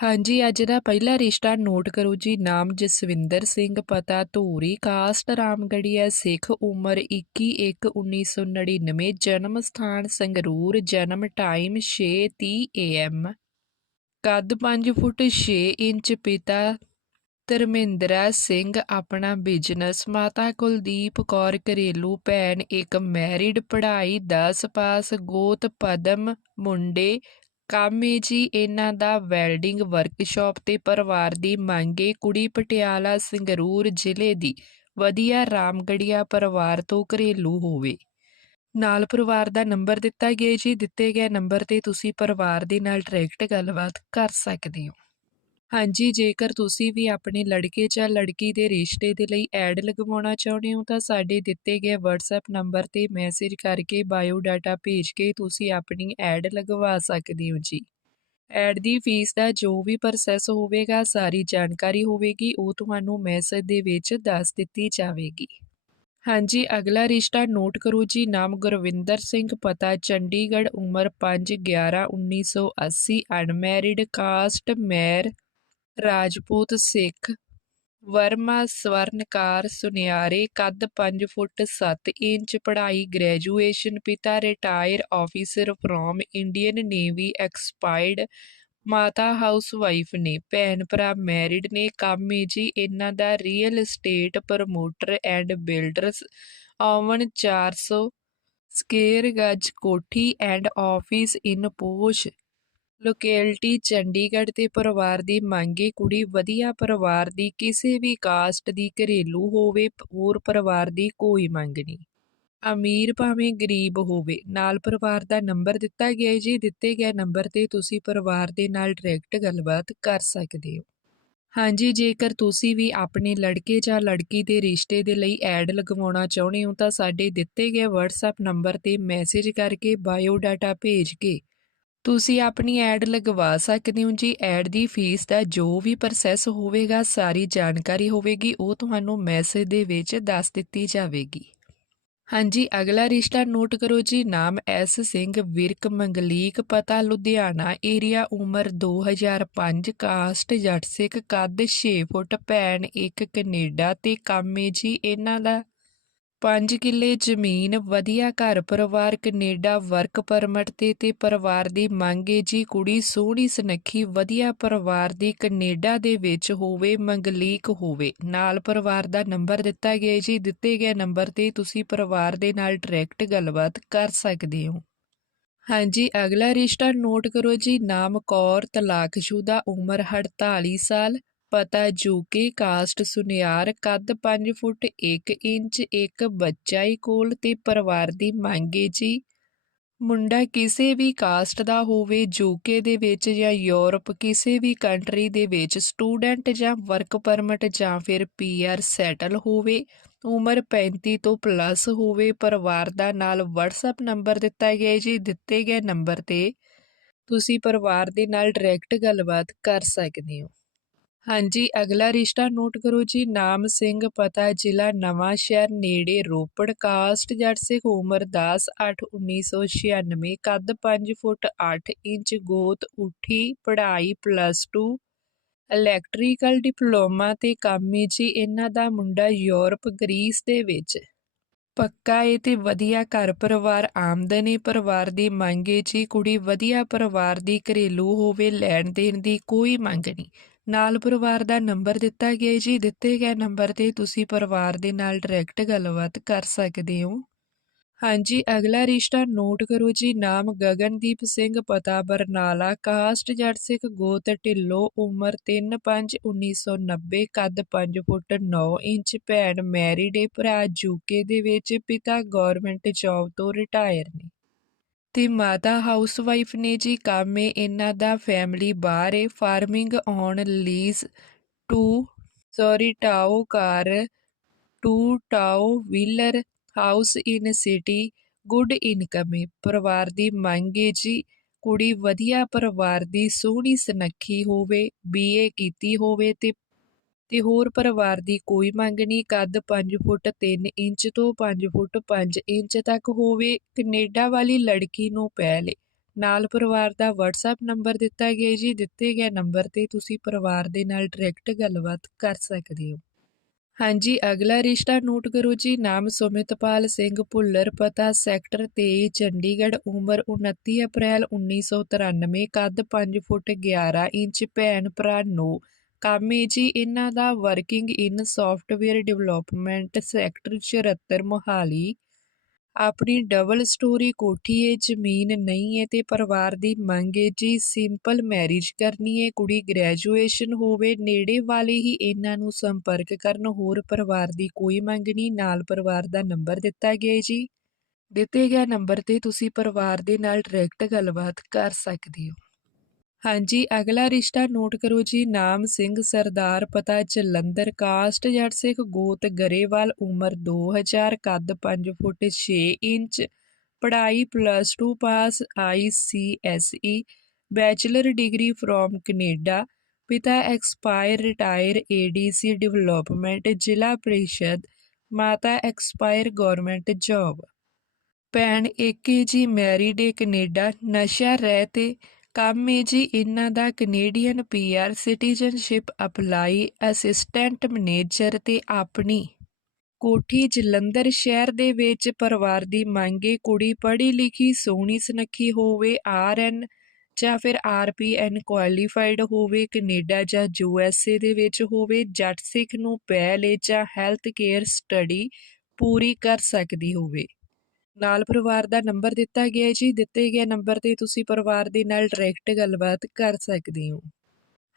ਹਾਂਜੀ, ਅੱਜ ਦਾ ਪਹਿਲਾ ਰਿਸ਼ਤਾ ਨੋਟ ਕਰੋ ਜੀ, ਨਾਮ ਜਸਵਿੰਦਰ ਸਿੰਘ, ਪਤਾ ਧੂਰੀ, ਕਾਸਟ ਰਾਮਗੜੀਆ ਸਿੱਖ ਉਮਰ 21/1/1999 ਜਨਮ ਸਥਾਨ ਸੰਗਰੂਰ, ਜਨਮ ਟਾਈਮ 6:30 AM ਕੱਦ 5 ਫੁੱਟ 6 ਇੰਚ ਪਿਤਾ ਧਰਮਿੰਦਰਾ ਸਿੰਘ, ਆਪਣਾ ਬਿਜ਼ਨਸ ਮਾਤਾ ਕੁਲਦੀਪ ਕੌਰ ਘਰੇਲੂ ਭੈਣ, ਇੱਕ ਮੈਰਿਡ ਪੜ੍ਹਾਈ 10 ਪਾਸ, ਗੋਤ ਪਦਮ ਮੁੰਡੇ ਕੰਮ ਏ ਜੀ, ਇਹਨਾਂ ਦਾ ਵੈਲਡਿੰਗ ਵਰਕਸ਼ਾਪ ਤੇ ਪਰਿਵਾਰ ਦੀ ਮੰਗੇ ਕੁੜੀ ਪਟਿਆਲਾ, ਸੰਗਰੂਰ ਜ਼ਿਲ੍ਹੇ ਦੀ। ਵਧੀਆ ਰਾਮਗੜੀਆ ਪਰਿਵਾਰ ਤੋਂ ਘਰੇਲੂ ਹੋਵੇ। ਨਾਲ ਪਰਿਵਾਰ ਦਾ ਨੰਬਰ ਦਿੱਤਾ ਗਿਆ ਜੀ, ਦਿੱਤੇ ਗਏ ਨੰਬਰ ਤੇ ਤੁਸੀਂ ਪਰਿਵਾਰ ਦੇ ਨਾਲ ਡਾਇਰੈਕਟ ਗੱਲਬਾਤ ਕਰ ਸਕਦੇ ਹੋ। ਹਾਂਜੀ, ਜੇਕਰ ਤੁਸੀਂ ਵੀ ਆਪਣੇ ਲੜਕੇ ਜਾਂ ਲੜਕੀ ਦੇ ਰਿਸ਼ਤੇ ਦੇ ਲਈ ਐਡ ਲਗਵਾਉਣਾ ਚਾਹੁੰਦੇ ਹੋ, ਤਾਂ ਸਾਡੇ ਦਿੱਤੇ ਗਏ WhatsApp ਨੰਬਰ ਤੇ ਮੈਸੇਜ ਕਰਕੇ ਬਾਇਓ ਡਾਟਾ ਭੇਜ ਕੇ ਤੁਸੀਂ ਆਪਣੀ ਐਡ ਲਗਵਾ ਸਕਦੇ ਹੋ ਜੀ। ਐਡ ਦੀ ਫੀਸ ਦਾ ਜੋ ਵੀ ਪ੍ਰੋਸੈਸ ਹੋਵੇਗਾ, ਸਾਰੀ ਜਾਣਕਾਰੀ ਹੋਵੇਗੀ, ਉਹ ਤੁਹਾਨੂੰ ਮੈਸੇਜ ਦੇ ਵਿੱਚ ਦੱਸ ਦਿੱਤੀ ਜਾਵੇਗੀ। ਹਾਂਜੀ, ਅਗਲਾ ਰਿਸ਼ਤਾ ਨੋਟ ਕਰੋ ਜੀ, ਨਾਮ ਗੁਰਵਿੰਦਰ ਸਿੰਘ, ਪਤਾ ਚੰਡੀਗੜ੍ਹ, ਉਮਰ 5 11 1980 ਅਨਮੈਰਿਡ, ਕਾਸਟ, ਮੈਰ ਰਾਜਪੂਤ ਸਿੱਖ, ਵਰਮਾ ਸਵਰਨਕਾਰ ਸੁਨਿਆਰੇ, ਕੱਦ 5 ਫੁੱਟ 7 ਇੰਚ, ਪੜ੍ਹਾਈ ਗ੍ਰੈਜੂਏਸ਼ਨ, ਪਿਤਾ retire officer from Indian navy expired ਮਾਤਾ ਹਾਊਸ ਵਾਈਫ ਨੇ, ਭੈਣ ਭਰਾ ਮੈਰਿਡ ਨੇ, ਕੰਮ ਜੀ, ਇਹਨਾਂ ਦਾ real estate promoter and builders own 400 square ਗੱਜ ਕੋਠੀ and office in posh. Locality Chandigarh ਤੇ ਪਰਿਵਾਰ ਦੀ ਮੰਗੇ ਕੁੜੀ ਵਧੀਆ ਪਰਿਵਾਰ ਦੀ, ਕਿਸੇ ਵੀ ਕਾਸਟ ਦੀ ਘਰੇਲੂ ਹੋਵੇ, ਹੋਰ ਪਰਿਵਾਰ ਦੀ ਕੋਈ ਮੰਗ ਨਹੀਂ। ਅਮੀਰ ਭਾਵੇਂ ਗਰੀਬ ਹੋਵੇ, ਨਾਲ ਪਰਿਵਾਰ ਦਾ ਨੰਬਰ ਦਿੱਤਾ ਗਿਆ ਹੈ ਜੀ, ਦਿੱਤੇ ਗਏ ਨੰਬਰ ਤੇ ਤੁਸੀਂ ਪਰਿਵਾਰ ਦੇ ਨਾਲ ਡਾਇਰੈਕਟ ਗੱਲਬਾਤ ਕਰ ਸਕਦੇ ਹੋ। ਹਾਂਜੀ, ਜੇਕਰ ਤੁਸੀਂ ਵੀ ਆਪਣੇ ਲੜਕੇ ਜਾਂ ਲੜਕੀ ਦੇ ਰਿਸ਼ਤੇ ਦੇ ਲਈ ਐਡ ਲਗਵਾਉਣਾ ਚਾਹੁੰਦੇ ਹੋ, ਤਾਂ ਸਾਡੇ ਦਿੱਤੇ ਗਏ WhatsApp ਨੰਬਰ ਤੇ ਮੈਸੇਜ ਕਰਕੇ ਬਾਇਓ ਡਾਟਾ ਭੇਜ ਕੇ ਤੁਸੀਂ ਆਪਣੀ ਐਡ ਲਗਵਾ ਸਕਦੇ ਹੋ ਜੀ। ਐਡ ਦੀ ਫੀਸ ਦਾ ਜੋ ਵੀ ਪ੍ਰੋਸੈਸ ਹੋਵੇਗਾ, ਸਾਰੀ ਜਾਣਕਾਰੀ ਹੋਵੇਗੀ, ਉਹ ਤੁਹਾਨੂੰ ਮੈਸੇਜ ਦੇ ਵਿੱਚ ਦੱਸ ਦਿੱਤੀ ਜਾਵੇਗੀ। ਹਾਂਜੀ, ਅਗਲਾ ਰਿਸ਼ਤਾ ਨੋਟ ਕਰੋ ਜੀ। ਨਾਮ ਐਸ ਸਿੰਘ ਵਿਰਕ ਮੰਗਲੀਕ, ਪਤਾ ਲੁਧਿਆਣਾ ਏਰੀਆ ਉਮਰ 2005 ਕਾਸਟ ਜੱਟ ਸਿੱਖ, ਕੱਦ 6 ਫੁੱਟ, ਭੈਣ ਇੱਕ ਕੈਨੇਡਾ ਤੇ ਕੰਮ ਏ ਜੀ। ਇਹਨਾਂ ਦਾ ਪੰਜ ਕਿੱਲੇ ਜ਼ਮੀਨ, ਵਧੀਆ ਘਰ ਪਰਿਵਾਰ, ਕੈਨੇਡਾ ਵਰਕ ਪਰਮਿਟ ਤੇ ਤੇ ਪਰਿਵਾਰ ਦੀ ਮੰਗ ਏ ਜੀ ਕੁੜੀ ਸੋਹਣੀ ਸੁਨੱਖੀ, ਵਧੀਆ ਪਰਿਵਾਰ ਦੀ ਕੈਨੇਡਾ ਦੇ ਵਿੱਚ ਹੋਵੇ ਮੰਗਲੀਕ ਹੋਵੇ। ਨਾਲ ਪਰਿਵਾਰ ਦਾ ਨੰਬਰ ਦਿੱਤਾ ਗਿਆ ਜੀ, ਦਿੱਤੇ ਗਏ ਨੰਬਰ ਤੇ ਤੁਸੀਂ ਪਰਿਵਾਰ ਦੇ ਨਾਲ ਡਾਇਰੈਕਟ ਗੱਲਬਾਤ ਕਰ ਸਕਦੇ ਹੋ। ਹਾਂਜੀ, ਅਗਲਾ ਰਿਸ਼ਤਾ ਨੋਟ ਕਰੋ ਜੀ, ਨਾਮ ਕੌਰ ਤਲਾਕਸ਼ੁਦਾ, ਉਮਰ 48 ਸਾਲ। ਪਤਾ ਜੂਕੇ ਕਾਸਟ ਸੁਨਿਆਰ ਕੱਦ 5 ਫੁੱਟ 1 ਇੰਚ, ਇੱਕ ਬੱਚਾ ਹੀ ਕੋਲ ਤੇ ਪਰਿਵਾਰ ਦੀ ਮੰਗੇ ਜੀ। ਮੁੰਡਾ ਕਿਸੇ ਵੀ ਕਾਸਟ ਦਾ ਹੋਵੇ ਜੂਕੇ ਦੇ ਵਿੱਚ ਜਾਂ ਯੂਰਪ, ਕਿਸੇ ਵੀ ਕੰਟਰੀ ਦੇ ਵਿੱਚ ਸਟੂਡੈਂਟ ਜਾਂ ਵਰਕ ਪਰਮਿਟ ਜਾਂ ਫਿਰ ਪੀਆਰ ਸੈਟਲ ਹੋਵੇ, ਉਮਰ 35 ਤੋਂ ਪਲੱਸ ਹੋਵੇ, ਪਰਿਵਾਰ ਦਾ ਨਾਲ WhatsApp ਨੰਬਰ ਦਿੱਤਾ ਗਿਆ ਜੀ, ਦਿੱਤੇ ਗਏ ਨੰਬਰ ਤੇ ਤੁਸੀਂ ਪਰਿਵਾਰ ਦੇ ਨਾਲ ਡਾਇਰੈਕਟ ਗੱਲਬਾਤ ਕਰ ਸਕਦੇ ਹੋ। ਹਾਂਜੀ, ਅਗਲਾ ਰਿਸ਼ਤਾ ਨੋਟ ਕਰੋ ਜੀ। ਨਾਮ ਸਿੰਘ, ਪਤਾ, ਜ਼ਿਲ੍ਹਾ, ਨਵਾਂ ਸ਼ਹਿਰ, ਨੇੜੇ ਰੋਪੜ, ਕਾਸਟ ਜੱਟ ਸਿੱਖ ਉਮਰ 10 8 1996 ਕੱਦ 5 ਫੁੱਟ 8 ਇੰਚ, ਗੋਤ ਉਠੀ, ਪੜ੍ਹਾਈ ਪਲੱਸ 2 ਇਲੈਕਟ੍ਰੀਕਲ ਡਿਪਲੋਮਾ ਤੇ ਕਾਮੀ ਜੀ। ਇਹਨਾਂ ਦਾ ਮੁੰਡਾ ਯੂਰਪ, ਗ੍ਰੀਸ ਦੇ ਵਿੱਚ। ਪੱਕਾ ਏ ਤੇ ਵਧੀਆ ਘਰ ਪਰਿਵਾਰ, ਆਮਦਨੀ ਪਰਿਵਾਰ ਦੀ ਮੰਗੇ ਜੀ। ਕੁੜੀ ਵਧੀਆ ਪਰਿਵਾਰ ਦੀ ਘਰੇਲੂ ਹੋਵੇ, ਲੈਣ ਦੇਣ ਦੀ ਕੋਈ ਮੰਗ ਨਹੀਂ। ਨਾਲ ਪਰਿਵਾਰ ਦਾ ਨੰਬਰ ਦਿੱਤਾ ਗਿਆ ਜੀ। ਦਿੱਤੇ ਗਏ ਨੰਬਰ ਤੇ ਤੁਸੀਂ ਪਰਿਵਾਰ ਦੇ ਨਾਲ ਡਾਇਰੈਕਟ ਗੱਲਬਾਤ ਕਰ ਸਕਦੇ ਹੋ। ਹਾਂਜੀ, ਅਗਲਾ ਰਿਸ਼ਤਾ ਨੋਟ ਕਰੋ ਜੀ। ਨਾਮ ਗਗਨਦੀਪ ਸਿੰਘ, ਪਤਾ ਬਰਨਾਲਾ, ਕਾਸਟ ਜੱਟ ਸਿੱਖ, ਗੋਤ ਢਿੱਲੋ, ਉਮਰ 3/5/1990 ਕੱਦ 5 ਫੁੱਟ 9 ਇੰਚ, ਭੈਣ ਮੈਰਿਡ ਏ, ਭਰਾ ਯੂਕੇ ਦੇ ਵਿੱਚ, ਪਿਤਾ ਗਵਰਨਮੈਂਟ ਜੌਬ ਤੋਂ ਰਿਟਾਇਰ ਨੇ। ਤੇ ਮਾਤਾ ਹਾਊਸਵਾਈਫ ਨੇ ਜੀ ਕੰਮ ਏ ਇਹਨਾਂ ਦਾ ਫੈਮਿਲੀ ਬਾਹਰ ਏ, farming on lease two sorry ਟਾਓ car, two ਟਾਓ wheeler, house in city, good income ਏ। ਪਰਿਵਾਰ ਦੀ ਮੰਗ ਏ ਜੀ, ਕੁੜੀ ਵਧੀਆ ਪਰਿਵਾਰ ਦੀ ਸੋਹਣੀ ਸੁਨੱਖੀ ਹੋਵੇ, ਬੀਏ ਕੀਤੀ ਹੋਵੇ ਤੇ ਤੇ ਹੋਰ ਪਰਿਵਾਰ ਦੀ ਕੋਈ ਮੰਗ ਨਹੀਂ, ਕੱਦ 5 ਫੁੱਟ 3 ਇੰਚ ਤੋਂ 5 ਫੁੱਟ 5 ਇੰਚ ਤੱਕ ਹੋਵੇ, ਕੈਨੇਡਾ ਵਾਲੀ ਲੜਕੀ ਨੂੰ ਪਹਿਲੇ ਨਾਲ ਪਰਿਵਾਰ ਦਾ WhatsApp ਨੰਬਰ ਦਿੱਤਾ ਗਿਆ ਜੀ, ਦਿੱਤੇ ਗਏ ਨੰਬਰ ਤੇ ਤੁਸੀਂ ਪਰਿਵਾਰ ਦੇ ਨਾਲ ਡਾਇਰੈਕਟ ਗੱਲਬਾਤ ਕਰ ਸਕਦੇ ਹੋ। ਹਾਂਜੀ, ਅਗਲਾ ਰਿਸ਼ਤਾ ਨੋਟ ਕਰੋ ਜੀ, ਨਾਮ ਸੁਮਿਤਪਾਲ ਸਿੰਘ ਭੁੱਲਰ, ਪਤਾ ਸੈਕਟਰ 23 ਚੰਡੀਗੜ੍ਹ, ਉਮਰ 29 ਅਪ੍ਰੈਲ 1993 ਕੱਦ 5 ਫੁੱਟ 11 ਇੰਚ, ਭੈਣ ਭਰਾ 9 ਕੰਮ ਏ ਜੀ, ਇਹਨਾਂ ਦਾ working in software development sector 74 Mohali. ਆਪਣੀ ਡਬਲ ਸਟੋਰੀ ਕੋਠੀ ਏ, ਜ਼ਮੀਨ ਨਹੀਂ ਏ ਤੇ ਪਰਿਵਾਰ ਦੀ ਮੰਗ ਏ ਜੀ ਸਿੰਪਲ ਮੈਰਿਜ ਕਰਨੀ ਏ, ਕੁੜੀ ਗ੍ਰੈਜੂਏਸ਼ਨ ਹੋਵੇ, ਨੇੜੇ ਵਾਲੇ ਹੀ ਇਹਨਾਂ ਨੂੰ ਸੰਪਰਕ ਕਰਨ, ਹੋਰ ਪਰਿਵਾਰ ਦੀ ਕੋਈ ਮੰਗ ਨਹੀਂ, ਨਾਲ ਪਰਿਵਾਰ ਦਾ ਨੰਬਰ ਦਿੱਤਾ ਗਿਆ ਜੀ। ਦਿੱਤੇ ਗਏ ਨੰਬਰ ਤੇ ਤੁਸੀਂ ਪਰਿਵਾਰ ਦੇ ਨਾਲ ਡਾਇਰੈਕਟ ਗੱਲਬਾਤ ਕਰ ਸਕਦੇ ਹੋ। ਹਾਂਜੀ, ਅਗਲਾ ਰਿਸ਼ਤਾ ਨੋਟ ਕਰੋ ਜੀ, ਨਾਮ ਸਿੰਘ, ਸਰਦਾਰ, ਪਤਾ ਜਲੰਧਰ, ਕਾਸਟ ਜੱਟ ਸਿੱਖ, ਗੋਤ ਗਰੇਵਾਲ, ਉਮਰ 2000 ਕੱਦ 5 ਫੁੱਟ 6 ਇੰਚ, ਪੜ੍ਹਾਈ plus 2 pass ICSE bachelor degree from Canada, ਪਿਤਾ expire retire ADC development Zila Parishad, ਮਾਤਾ ਐਕਸਪਾਇਰ ਗਵਰਨਮੈਂਟ ਜੌਬ ਭੈਣ ਏਕੇ ਜੀ ਮੈਰਿਡ ਏ ਕੈਨੇਡਾ, ਨਸ਼ਾ ਰਹਿ ਤੇ ਕੰਮ ਏ ਜੀ, ਇਹਨਾਂ ਦਾ Canadian PR citizenship apply assistant manager ਤੇ ਆਪਣੀ। ਕੋਠੀ ਜਲੰਧਰ ਸ਼ਹਿਰ ਦੇ ਵਿੱਚ ਪਰਿਵਾਰ ਦੀ ਮੰਗੇ ਕੁੜੀ ਪੜ੍ਹੀ ਲਿਖੀ, ਸੋਹਣੀ ਸੁਨੱਖੀ ਹੋਵੇ ਆਰਐਨ ਜਾਂ ਫਿਰ ਆਰਪੀਐਨ ਕੁਆਲੀਫਾਈਡ ਹੋਵੇ, ਕੈਨੇਡਾ ਜਾਂ ਯੂਐਸਏ ਦੇ ਵਿੱਚ ਹੋਵੇ, ਜੱਟ ਸਿੱਖ ਨੂੰ ਪਹਿਲੇ ਜਾਂ ਹੈਲਥ ਕੇਅਰ ਸਟੱਡੀ ਪੂਰੀ ਕਰ ਸਕਦੀ ਹੋਵੇ। ਨਾਲ ਪਰਿਵਾਰ ਦਾ ਨੰਬਰ ਦਿੱਤਾ ਗਿਆ ਹੈ ਜੀ। ਦਿੱਤੇ ਗਏ ਨੰਬਰ ਤੇ ਤੁਸੀਂ ਪਰਿਵਾਰ ਦੇ ਨਾਲ ਡਾਇਰੈਕਟ ਗੱਲਬਾਤ ਕਰ ਸਕਦੇ ਹੋ।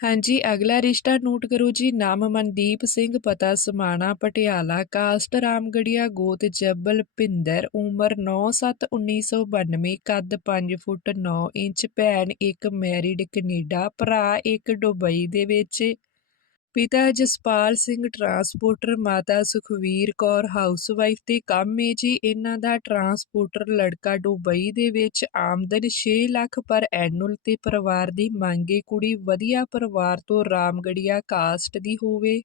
ਹਾਂਜੀ, ਅਗਲਾ ਰਿਸ਼ਤਾ ਨੋਟ ਕਰੋ ਜੀ। ਨਾਮ ਮਨਦੀਪ ਸਿੰਘ, ਪਤਾ ਸਮਾਣਾ, ਪਟਿਆਲਾ, ਕਾਸਟ, ਰਾਮਗੜੀਆ, ਗੋਤ, ਜੱਬਲ, ਭਿੰਦਰ, ਉਮਰ 9/7/1992 ਕੱਦ 5 ਫੁੱਟ 9 ਇੰਚ, ਭੈਣ ਇੱਕ, ਮੈਰਿਡ ਕੈਨੇਡਾ, ਭਰਾ ਇੱਕ ਦੁਬਈ ਦੇ ਵਿੱਚ। ਪਿਤਾ ਜਸਪਾਲ ਸਿੰਘ ਟਰਾਂਸਪੋਰਟਰ, ਮਾਤਾ ਸੁਖਵੀਰ ਕੌਰ, ਹਾਊਸਵਾਈਫ ਤੇ ਕੰਮ ਏ ਜੀ। ਇਹਨਾਂ ਦਾ ਟਰਾਂਸਪੋਰਟਰ ਲੜਕਾ ਦੁਬਈ ਦੇ ਵਿੱਚ ਆਮਦਨ 6 ਲੱਖ ਪਰ ਐਨੂਅਲ ਤੇ ਪਰਿਵਾਰ ਦੀ ਮੰਗੇ ਕੁੜੀ ਵਧੀਆ ਪਰਿਵਾਰ ਤੋਂ ਰਾਮਗੜੀਆ ਕਾਸਟ ਦੀ ਹੋਵੇ।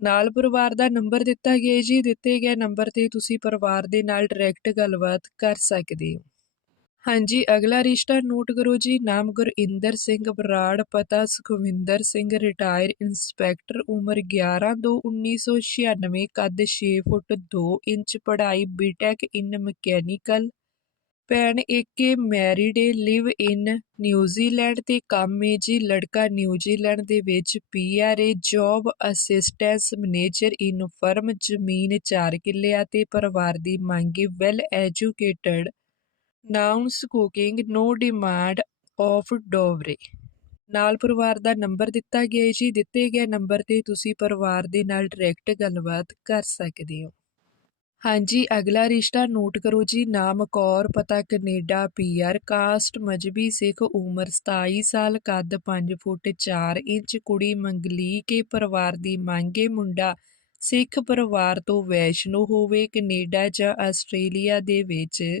ਨਾਲ ਪਰਿਵਾਰ ਦਾ ਨੰਬਰ ਦਿੱਤਾ ਗਿਆ ਜੀ। ਦਿੱਤੇ ਗਏ ਨੰਬਰ ਤੇ ਤੁਸੀਂ ਪਰਿਵਾਰ ਦੇ ਨਾਲ ਡਾਇਰੈਕਟ ਗੱਲਬਾਤ ਕਰ ਸਕਦੇ ਹੋ। ਹਾਂਜੀ, ਅਗਲਾ ਰਿਸ਼ਤਾ ਨੋਟ ਕਰੋ ਜੀ, ਨਾਮ ਗੁਰਿੰਦਰ ਸਿੰਘ, ਬਰਾੜ ਪਤਾ ਸੁਖਵਿੰਦਰ ਸਿੰਘ ਰਿਟਾਇਰ ਇੰਸਪੈਕਟਰ ਉਮਰ 11 2 1996 ਕੱਦ 6 ਫੁੱਟ 2 ਇੰਚ, ਪੜ੍ਹਾਈ ਬੀਟੈਕ ਇਨ ਮਕੈਨੀਕਲ ਭੈਣ ਏਕੇ ਮੈਰਿਡ ਏ ਲਿਵ ਇਨ ਨਿਊਜ਼ੀਲੈਂਡ ਤੇ ਕੰਮ ਏ ਜੀ, ਲੜਕਾ ਨਿਊਜ਼ੀਲੈਂਡ ਦੇ ਵਿੱਚ PR A job assistance manager in firm ਜ਼ਮੀਨ 4 ਕਿੱਲਿਆਂ ਅਤੇ ਪਰਿਵਾਰ ਦੀ ਮੰਗ well educated knows cooking no demand of dowry. ਨਾਲ ਪਰਿਵਾਰ ਦਾ ਨੰਬਰ ਦਿੱਤਾ ਗਿਆ ਹੈ ਜੀ। ਦਿੱਤੇ ਗਏ ਨੰਬਰ ਤੇ ਤੁਸੀਂ ਪਰਿਵਾਰ ਦੇ ਨਾਲ ਡਾਇਰੈਕਟ ਗੱਲਬਾਤ ਕਰ ਸਕਦੇ ਹੋ। ਹਾਂਜੀ, ਅਗਲਾ ਰਿਸ਼ਤਾ ਨੋਟ ਕਰੋ ਜੀ। ਨਾਮ ਕੌਰ, ਪਤਾ Canada, PR, caste, Mazhabi, Sikh, ਉਮਰ 27 ਸਾਲ, ਕੱਦ 5 ਫੁੱਟ 4 ਇੰਚ, ਕੁੜੀ ਮੰਗਲੀ ਕੇ ਪਰਿਵਾਰ ਦੀ ਮੰਗੇ ਮੁੰਡਾ ਸਿੱਖ ਪਰਿਵਾਰ ਤੋਂ ਵੈਸ਼ਨੋ ਹੋਵੇ, ਕੈਨੇਡਾ ਜਾਂ ਆਸਟ੍ਰੇਲੀਆ ਦੇ ਵਿੱਚ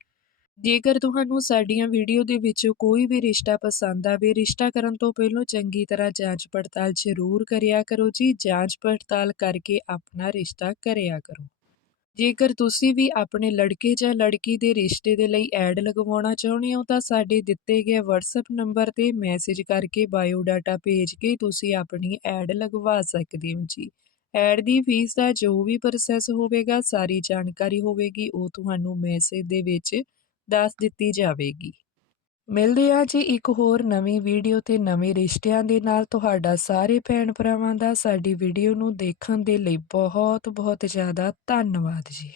ਜੇਕਰ ਤੁਹਾਨੂੰ ਸਾਡੀਆਂ ਵੀਡੀਓ ਦੇ ਵਿੱਚ ਕੋਈ ਵੀ ਰਿਸ਼ਤਾ ਪਸੰਦ ਆਵੇ, ਰਿਸ਼ਤਾ ਕਰਨ ਤੋਂ ਪਹਿਲਾਂ ਚੰਗੀ ਤਰ੍ਹਾਂ ਜਾਂਚ ਪੜਤਾਲ ਜ਼ਰੂਰ ਕਰਿਆ ਕਰੋ ਜੀ। ਜਾਂਚ ਪੜਤਾਲ ਕਰਕੇ ਆਪਣਾ ਰਿਸ਼ਤਾ ਕਰਿਆ ਕਰੋ। ਜੇਕਰ ਤੁਸੀਂ ਵੀ ਆਪਣੇ ਲੜਕੇ ਜਾਂ ਲੜਕੀ ਦੇ ਰਿਸ਼ਤੇ ਦੇ ਲਈ ਐਡ ਲਗਵਾਉਣਾ ਚਾਹੁੰਦੇ ਹੋ, ਤਾਂ ਸਾਡੇ ਦਿੱਤੇ ਗਏ WhatsApp ਨੰਬਰ ਤੇ ਮੈਸੇਜ ਕਰਕੇ ਬਾਇਓ ਡਾਟਾ ਭੇਜ ਕੇ ਤੁਸੀਂ ਆਪਣੀ ਐਡ ਲਗਵਾ ਸਕਦੇ ਹੋ ਜੀ। ਐਡ ਦੀ ਫੀਸ ਦਾ ਜੋ ਵੀ ਪ੍ਰੋਸੈਸ ਹੋਵੇਗਾ, ਸਾਰੀ ਜਾਣਕਾਰੀ ਹੋਵੇਗੀ, ਉਹ ਤੁਹਾਨੂੰ ਮੈਸੇਜ ਦੇ ਵਿੱਚ ਦੱਸ ਦਿੱਤੀ ਜਾਵੇਗੀ। ਮਿਲਦੇ ਆ ਜੀ ਇੱਕ ਹੋਰ ਨਵੀਂ ਵੀਡੀਓ ਤੇ ਨਵੇਂ ਰਿਸ਼ਤਿਆਂ ਦੇ ਨਾਲ। ਤੁਹਾਡਾ ਸਾਰੇ ਭੈਣ ਭਰਾਵਾਂ ਦਾ ਸਾਡੀ ਵੀਡੀਓ ਨੂੰ ਦੇਖਣ ਦੇ ਲਈ ਬਹੁਤ ਬਹੁਤ ਜ਼ਿਆਦਾ ਧੰਨਵਾਦ ਜੀ।